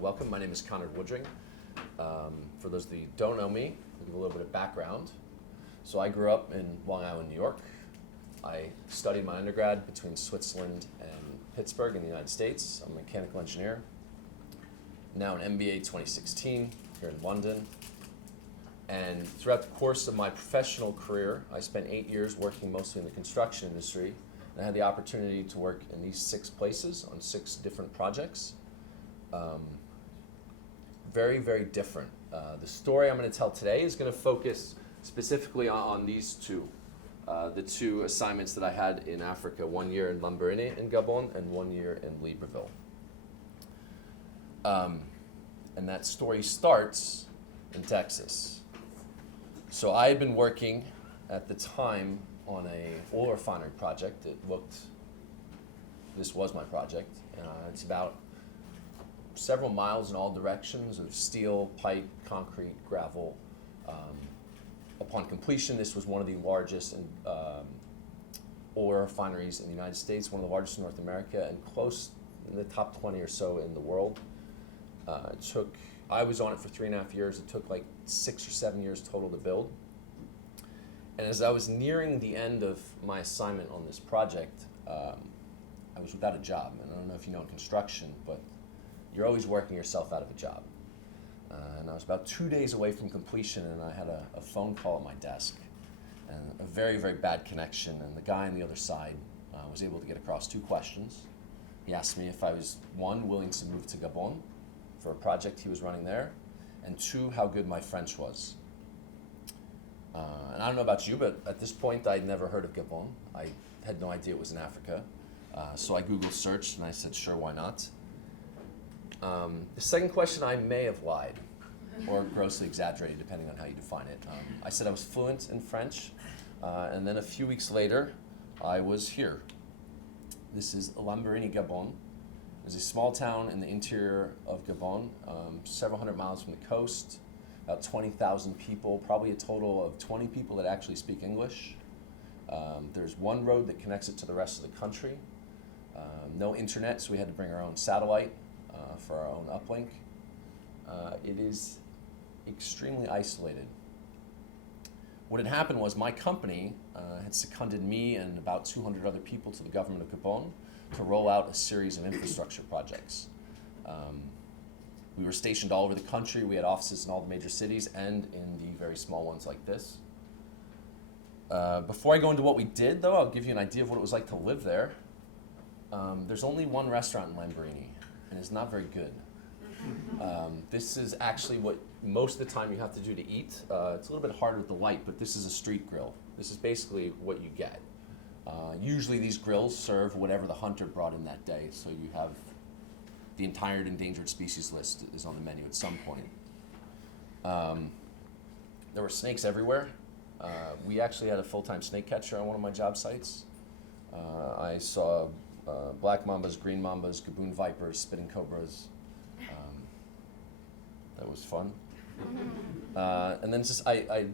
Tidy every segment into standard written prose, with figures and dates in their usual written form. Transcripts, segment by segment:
Welcome. My name is Conrad Woodring. For those of you who don't know me, I'll give a little bit of background. So I grew up in Long Island, New York. I studied my undergrad between Switzerland and Pittsburgh in the United States. I'm a mechanical engineer. Now an MBA 2016 here in London. And throughout the course of my professional career, I spent 8 years working mostly in the construction industry. And I had the opportunity to work in these 6 places on 6 different projects. Very, very different. The story I'm going to tell today is going to focus specifically on these two. The 2 assignments that I had in Africa, 1 year in Lambaréné in Gabon and 1 year in Libreville. And that story starts in Texas. So I had been working at the time on a oil refinery project. This was my project. It's about several miles in all directions of steel, pipe, concrete, gravel. Upon completion, this was one of the largest oil refineries in the United States, one of the largest in North America, and close in the top 20 or so in the world. I was on it for 3.5 years. It took like 6 or 7 years total to build. And as I was nearing the end of my assignment on this project, I was without a job. And I don't know if you know in construction, but you're always working yourself out of a job. And I was about 2 days away from completion, and I had a phone call at my desk, and a very, very bad connection. And the guy on the other side was able to get across 2 questions. He asked me if I was, 1, willing to move to Gabon for a project he was running there, and 2, how good my French was. And I don't know about you, but at this point I'd never heard of Gabon. I had no idea it was in Africa. So I Google searched, and I said, sure, why not? The second question, I may have lied or grossly exaggerated, depending on how you define it. I said I was fluent in French, and then a few weeks later, I was here. This is Lambaréné, Gabon. It's a small town in the interior of Gabon, several hundred miles from the coast, about 20,000 people, probably a total of 20 people that actually speak English. There's one road that connects it to the rest of the country. No internet, so we had to bring our own satellite for our own uplink. It is extremely isolated. What had happened was my company had seconded me and about 200 other people to the government of Gabon to roll out a series of infrastructure projects. We were stationed all over the country. We had offices in all the major cities and in the very small ones like this. Before I go into what we did, though, I'll give you an idea of what it was like to live there. There's only one restaurant in Lambaréné, and it's not very good. This is actually what most of the time you have to do to eat. It's a little bit harder with the light, but this is a street grill. This is basically what you get. Usually these grills serve whatever the hunter brought in that day, so you have the entire endangered species list is on the menu at some point. There were snakes everywhere. We actually had a full-time snake catcher on one of my job sites. I saw black mambas, green mambas, gaboon vipers, spitting cobras. That was fun. And then I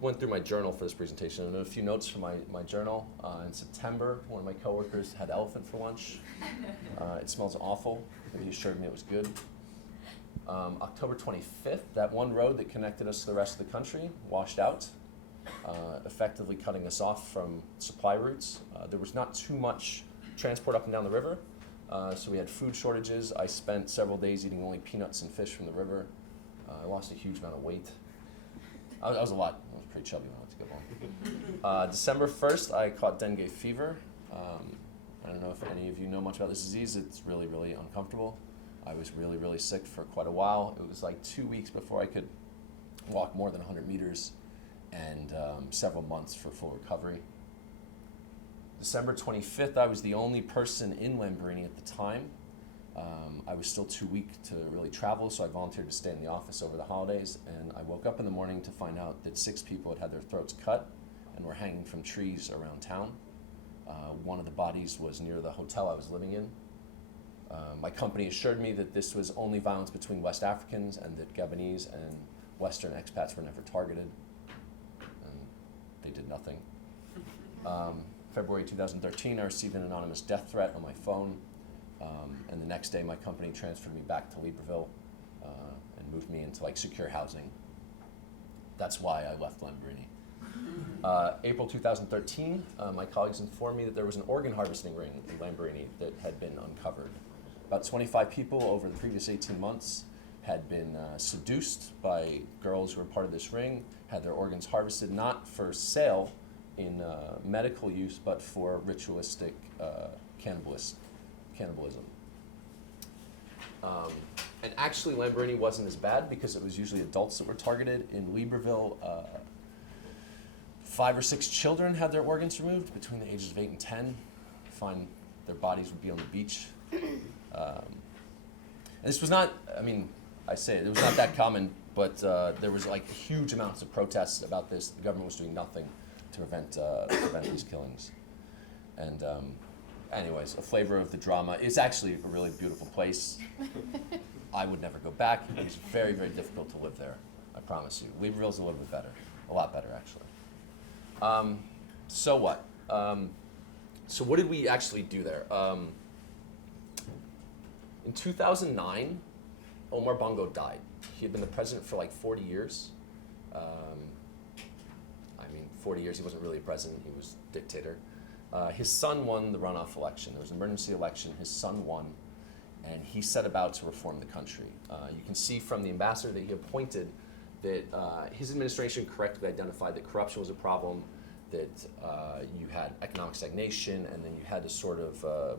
went through my journal for this presentation and a few notes from my journal. In September, one of my coworkers had elephant for lunch. It smells awful, but he assured me it was good. October 25th, that one road that connected us to the rest of the country washed out, effectively cutting us off from supply routes. There was not too much transport up and down the river, so we had food shortages. I spent several days eating only peanuts and fish from the river. I lost a huge amount of weight. I was pretty chubby when I went to Gabon. December 1st, I caught dengue fever. I don't know if any of you know much about this disease. It's really, really uncomfortable. I was really, really sick for quite a while. It was like 2 weeks before I could walk more than 100 meters and several months for full recovery. December 25th, I was the only person in Lambaréné at the time. I was still too weak to really travel, so I volunteered to stay in the office over the holidays, and I woke up in the morning to find out that 6 people had their throats cut and were hanging from trees around town. One of the bodies was near the hotel I was living in. My company assured me that this was only violence between West Africans and that Gabonese and Western expats were never targeted, and they did nothing. February 2013, I received an anonymous death threat on my phone. And the next day, my company transferred me back to Libreville and moved me into like secure housing. That's why I left Lamborghini. April 2013, my colleagues informed me that there was an organ harvesting ring in Lamborghini that had been uncovered. About 25 people over the previous 18 months had been seduced by girls who were part of this ring, had their organs harvested not for sale in medical use, but for ritualistic cannibalism. And actually, Lamborghini wasn't as bad because it was usually adults that were targeted. In Libreville, 5 or 6 children had their organs removed between the ages of 8 and 10. Find their bodies would be on the beach. And this was not, I say it was not that common, but there was like huge amounts of protests about this. The government was doing nothing to prevent these killings. And anyways, a flavor of the drama. It's actually a really beautiful place. I would never go back. It was very, very difficult to live there, I promise you. Libreville's a little bit better, a lot better actually. So what? So what did we actually do there? In 2009, Omar Bongo died. He had been the president for like 40 years. 40 years, he wasn't really a president, he was dictator. His son won the runoff election. There was an emergency election, his son won, and he set about to reform the country. You can see from the ambassador that he appointed that his administration correctly identified that corruption was a problem, that you had economic stagnation, and then you had a sort of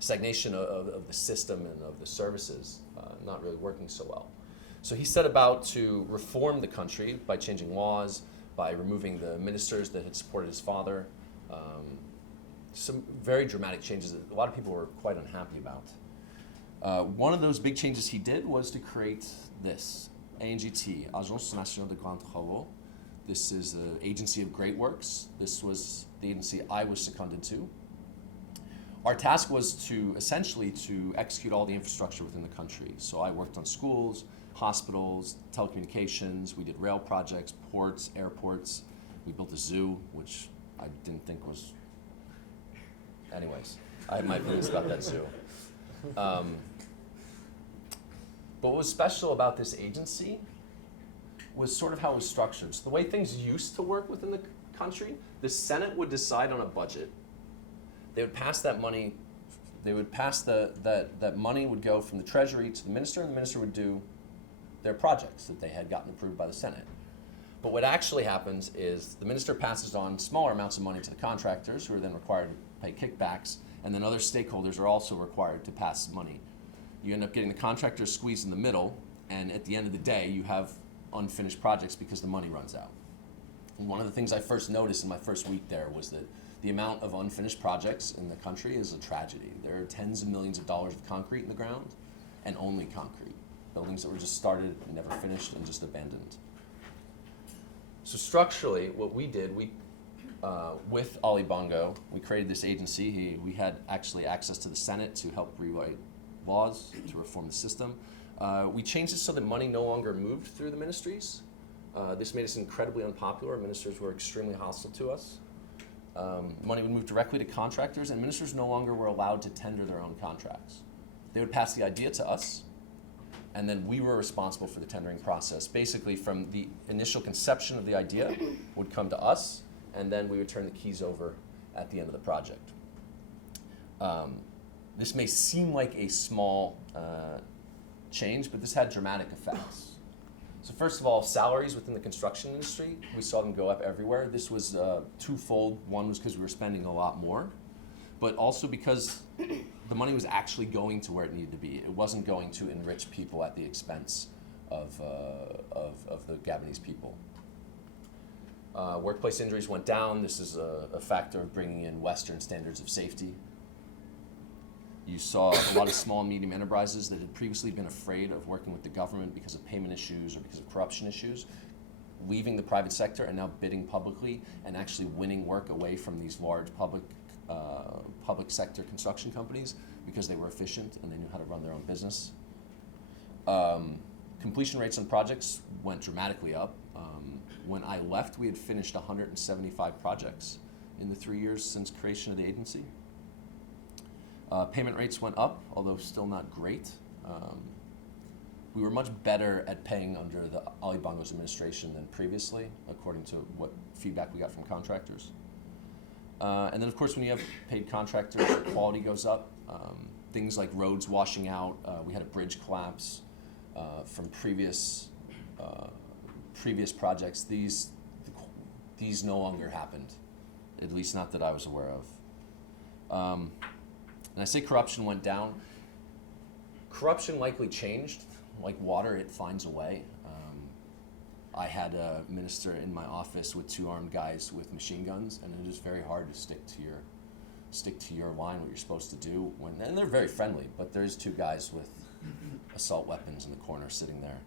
stagnation of the system and of the services not really working so well. So he set about to reform the country by changing laws, by removing the ministers that had supported his father. Some very dramatic changes that a lot of people were quite unhappy about. One of those big changes he did was to create this, ANGT, Agence Nationale de Grands Travaux. This is the Agency of Great Works. This was the agency I was seconded to. Our task was to essentially to execute all the infrastructure within the country. So I worked on schools, hospitals, telecommunications, we did rail projects, ports, airports. We built a zoo, which I didn't think was, anyways, I have my opinions about that zoo. But what was special about this agency was sort of how it was structured. So the way things used to work within the country, the Senate would decide on a budget. They would pass that money, that money would go from the Treasury to the minister, and the minister would do their projects that they had gotten approved by the Senate. But what actually happens is the minister passes on smaller amounts of money to the contractors, who are then required to pay kickbacks, and then other stakeholders are also required to pass money. You end up getting the contractors squeezed in the middle, and at the end of the day, you have unfinished projects because the money runs out. And one of the things I first noticed in my first week there was that the amount of unfinished projects in the country is a tragedy. There are tens of millions of dollars of concrete in the ground, and only concrete. Buildings that were just started, never finished, and just abandoned. So structurally, what we did, with Ali Bongo, we created this agency. We had actually access to the Senate to help rewrite laws, to reform the system. We changed it so that money no longer moved through the ministries. This made us incredibly unpopular. Ministers were extremely hostile to us. Money would move directly to contractors, and ministers no longer were allowed to tender their own contracts. They would pass the idea to us, and then we were responsible for the tendering process. Basically, from the initial conception of the idea would come to us, and then we would turn the keys over at the end of the project. This may seem like a small change, but this had dramatic effects. So first of all, salaries within the construction industry, we saw them go up everywhere. This was twofold. One was because we were spending a lot more, but also because the money was actually going to where it needed to be. It wasn't going to enrich people at the expense of the Gabonese people. Workplace injuries went down. This is a factor of bringing in Western standards of safety. You saw a lot of small and medium enterprises that had previously been afraid of working with the government because of payment issues or because of corruption issues, leaving the private sector and now bidding publicly and actually winning work away from these large public sector construction companies because they were efficient and they knew how to run their own business. Completion rates on projects went dramatically up. When I left, we had finished 175 projects in the 3 years since creation of the agency. Payment rates went up, although still not great. We were much better at paying under the Ali Bongo's administration than previously, according to what feedback we got from contractors. And then, of course, when you have paid contractors, the quality goes up. Things like roads washing out. We had a bridge collapse from previous projects. These no longer happened, at least not that I was aware of. And I say corruption went down. Corruption likely changed. Like water, it finds a way. I had a minister in my office with 2 armed guys with machine guns, and it is very hard to stick to your line, what you're supposed to do. And they're very friendly, but there's 2 guys with assault weapons in the corner sitting there.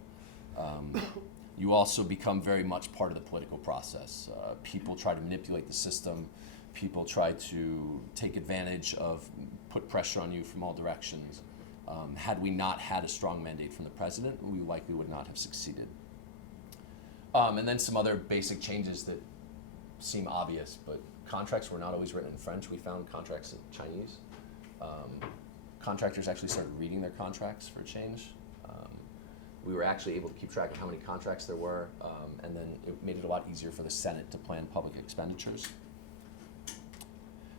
You also become very much part of the political process. People try to manipulate the system. People try to take advantage of, put pressure on you from all directions. Had we not had a strong mandate from the president, we likely would not have succeeded. And then some other basic changes that seem obvious, but contracts were not always written in French. We found contracts in Chinese. Contractors actually started reading their contracts for a change. We were actually able to keep track of how many contracts there were, and then it made it a lot easier for the Senate to plan public expenditures.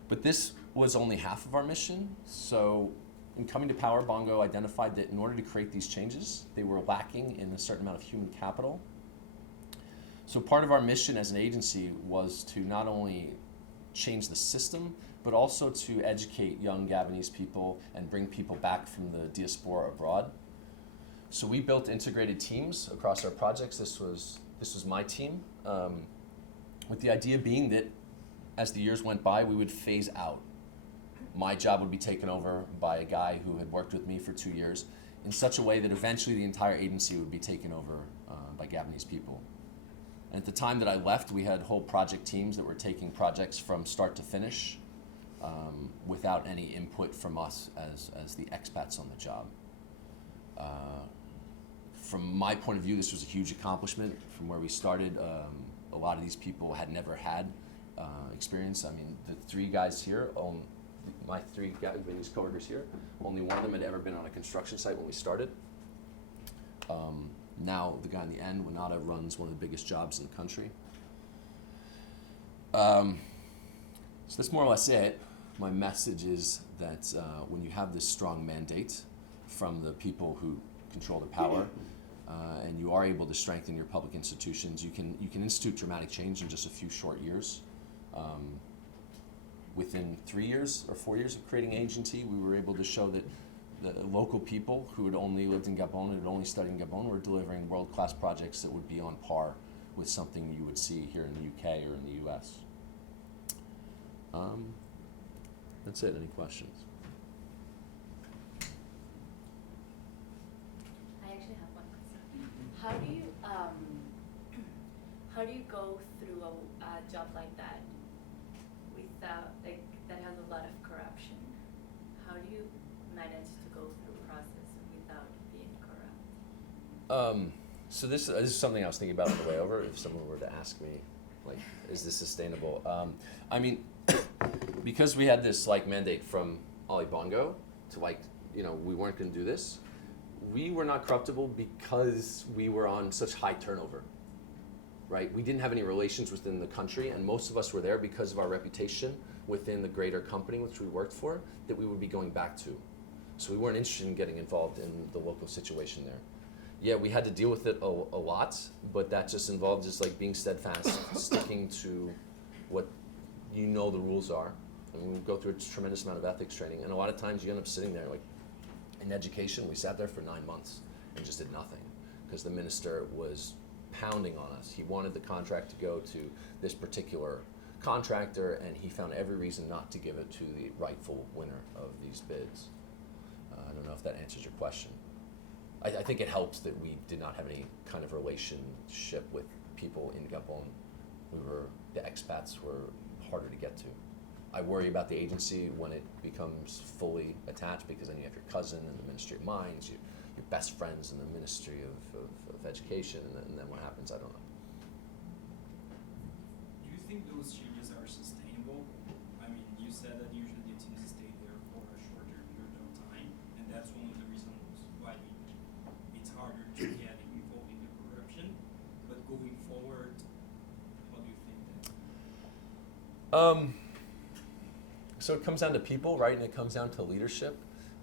But this was only half of our mission. So in coming to power, Bongo identified that in order to create these changes, they were lacking in a certain amount of human capital. So part of our mission as an agency was to not only change the system, but also to educate young Gabonese people and bring people back from the diaspora abroad. So we built integrated teams across our projects. This was my team, with the idea being that as the years went by, we would phase out. My job would be taken over by a guy who had worked with me for 2 years in such a way that eventually the entire agency would be taken over by Gabonese people. And at the time that I left, we had whole project teams that were taking projects from start to finish without any input from us as the expats on the job. From my point of view, this was a huge accomplishment. From where we started, a lot of these people had never had experience. I mean, the 3 guys here, my 3 Gabonese coworkers here, only one of them had ever been on a construction site when we started. Now the guy in the end, Winata, runs one of the biggest jobs in the country. So that's more or less it. My message is that when you have this strong mandate from the people who control the power, and you are able to strengthen your public institutions, you can institute dramatic change in just a few short years. Within 3 years or 4 years of creating agency, we were able to show that the local people who had only lived in Gabon and had only studied in Gabon were delivering world-class projects that would be on par with something you would see here in the UK or in the US. That's it. Any questions? I actually have one question. How do you go through a job like that without, like, that has a lot of corruption? How do you manage to go through the process without being corrupt? So this is something I was thinking about on the way over. If someone were to ask me, like, is this sustainable? I mean, because we had this like mandate from Ali Bongo to we weren't going to do this. We were not corruptible because we were on such high turnover, right? We didn't have any relations within the country, and most of us were there because of our reputation within the greater company which we worked for that we would be going back to. So we weren't interested in getting involved in the local situation there. Yeah, we had to deal with it a lot, but that just involved just like being steadfast, sticking to what the rules are. And we go through a tremendous amount of ethics training, and a lot of times you end up sitting there, like in education, we sat there for 9 months and just did nothing because the minister was pounding on us. He wanted the contract to go to this particular contractor, and he found every reason not to give it to the rightful winner of these bids. I don't know if that answers your question. I think it helps that we did not have any kind of relationship with people in Gabon. The expats were harder to get to. I worry about the agency when it becomes fully attached, because then you have your cousin in the Ministry of Mines, your best friends in the Ministry of Education, and then what happens, I don't know. Do you think those changes are sustainable? I mean, you said that usually the teams stay there for a shorter Um, so it comes down to people, right? And it comes down to leadership.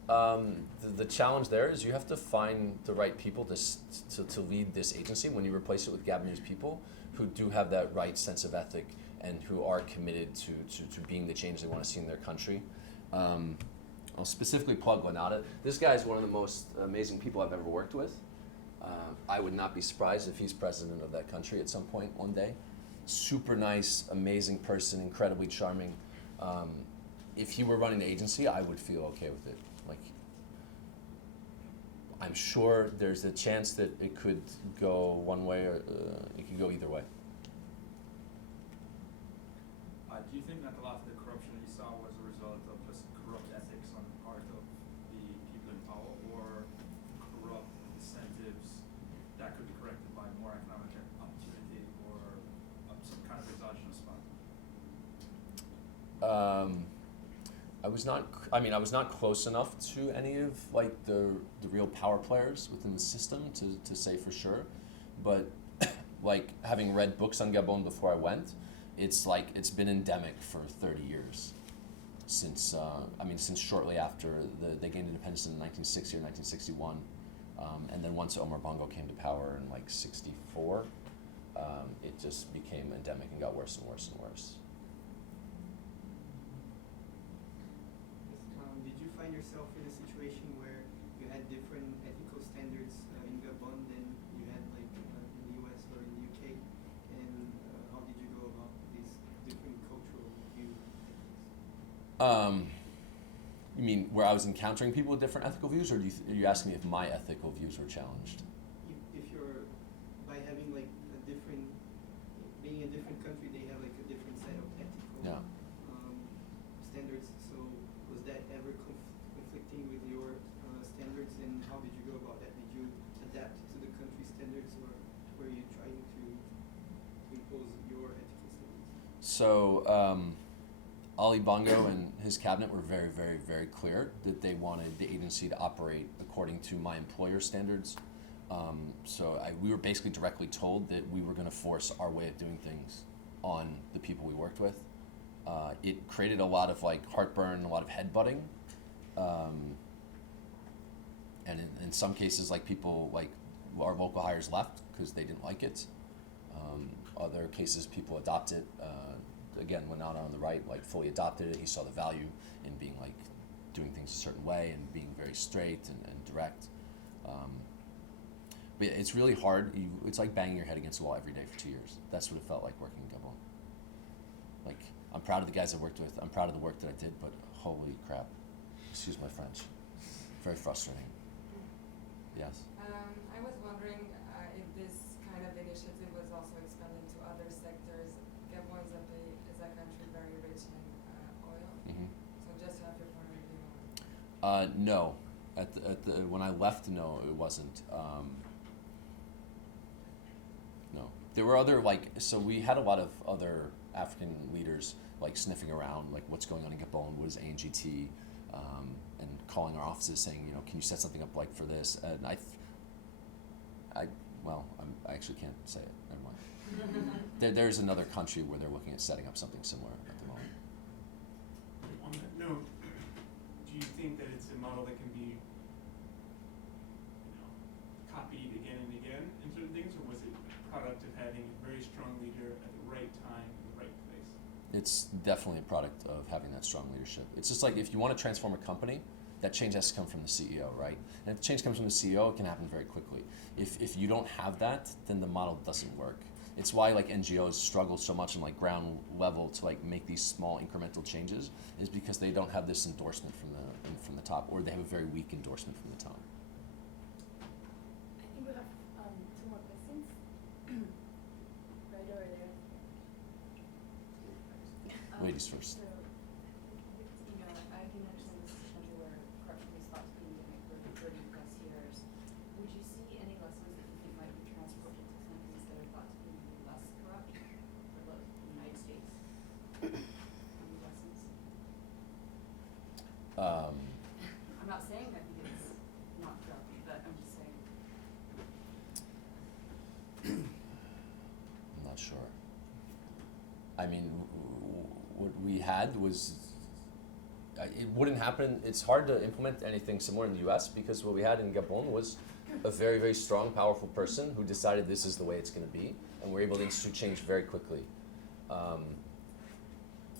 The challenge there is you have to find the right people to lead this agency when you replace it with Gabonese people who do have that right sense of ethic and who are committed to being the change they want to see in their country. I'll specifically plug Granada. This guy is one of the most amazing people I've ever worked with. I would not be surprised if he's president of that country at some point one day. Super nice, amazing person, incredibly charming. If he were running the agency, I would feel okay with it. Like, I'm sure there's a chance that it could go one way or it could go either way. Do you think that a lot of the corruption that you saw was a result of just corrupt ethics on the part of the people in power, or corrupt incentives that could be corrected by more economic opportunity or some kind of exogenous fund? I was not close enough to any of like the real power players within the system to say for sure, but like having read books on Gabon before I went, it's been endemic for 30 years since shortly after they gained independence in 1960 or 1961, and then once Omar Bongo came to power in like 64, it just became endemic and got worse and worse and worse. Did you find yourself in a situation where you had different ethical standards in Gabon than you had like in the US or in the UK? And how did you go about these different cultural views? You mean where I was encountering people with different ethical views, or are you asking me if my ethical views were challenged? If you're, by having like a different, being in a different country, they have like a different set of ethical standards. So was that ever conflicting with your standards, and how did you go about that? Did you adapt to the country's standards, or were you trying to impose your ethical standards? So Ali Bongo and his cabinet were very, very, very clear that they wanted the agency to operate according to my employer standards. We were basically directly told that we were going to force our way of doing things on the people we worked with. It created a lot of like heartburn, a lot of headbutting, and in some cases, like people like our local hires left because they didn't like it. Other cases, people adopted. Again, when not on the right, like fully adopted it. He saw the value in being like doing things a certain way and being very straight and direct. But yeah, it's really hard. It's like banging your head against the wall every day for 2 years. That's what it felt like working in Gabon. Like, I'm proud of the guys I worked with. I'm proud of the work that I did, but holy crap. Excuse my French. Very frustrating. Yes? I was wondering if this kind of initiative was also expanded to other sectors. Gabon is a country very rich in oil. Mm-hmm. So just to have your point of view on it. No. When I left, no, it wasn't. No. There were other, so we had a lot of other African leaders, sniffing around, what's going on in Gabon, what is ANGT, and calling our offices saying, can you set something up for this? And I actually can't say it. Never mind. There's another country where they're looking at setting up something similar at the moment. On that note, do you think that it's a model that can be copied again and again in certain things, or was it a product of having a very strong leader at the right time in the right place? It's definitely a product of having that strong leadership. It's just like if you want to transform a company, that change has to come from the CEO, right? And if change comes from the CEO, it can happen very quickly. If you don't have that, then the model doesn't work. It's why NGOs struggle so much on ground level to make these small incremental changes, is because they don't have this endorsement from the top, or they have a very weak endorsement from the top. I think we have two more questions. Right over there. Ladies first. So, you mentioned this is a country where corruption is thought to be endemic for 30 plus years. Would you see any lessons that you think might be transported to countries that are thought to be less corrupt, or the United States? Any lessons? I'm not saying I think it's not corrupt, but I'm just saying. I'm not sure. I mean, what we had was, it wouldn't happen. It's hard to implement anything similar in the U.S. because what we had in Gabon was a very, very strong, powerful person who decided this is the way it's going to be, and we're able to institute change very quickly.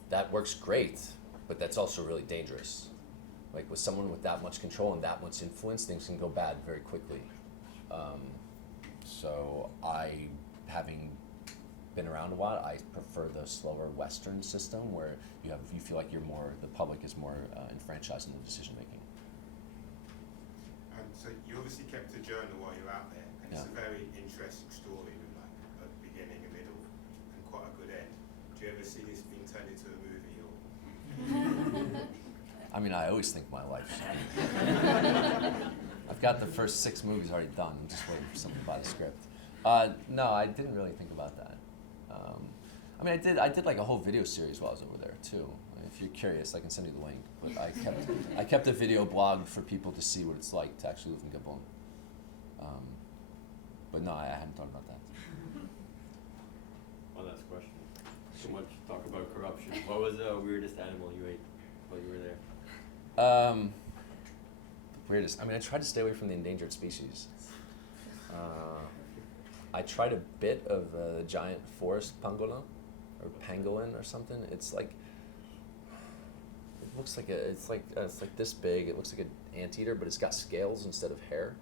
That works great, but that's also really dangerous. Like with someone with that much control and that much influence, things can go bad very quickly. So having been around a while, I prefer the slower Western system where you feel like the public is more enfranchised in the decision making. So you obviously kept a journal while you were out there, and it's a very interesting story with like a beginning, a middle, and quite a good end. Do you ever see this being turned into a movie or? I mean, I always think my life's. I've got the first 6 movies already done. I'm just waiting for someone to buy the script. No, I didn't really think about that. I mean, I did like a whole video series while I was over there too. If you're curious, I can send you the link. But I kept a video blog for people to see what it's like to actually live in Gabon. But no, I hadn't thought about that. One last question. So much talk about corruption. What was the weirdest animal you ate while you were there? The weirdest. I mean, I tried to stay away from the endangered species. I tried a bit of a giant forest pangolin, or pangolin or something. It's like, it looks like it's like this big. It looks like an anteater, but it's got scales instead of hair.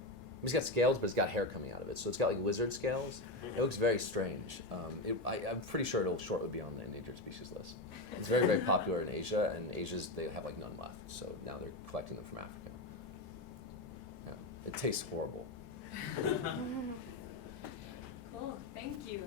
It's got scales, but it's got hair coming out of it. So it's got like lizard scales. It looks very strange. I'm pretty sure it'll shortly be on the endangered species list. It's very, very popular in Asia, and they have like none left. So now they're collecting them from Africa. Yeah, it tastes horrible. Cool, thank you.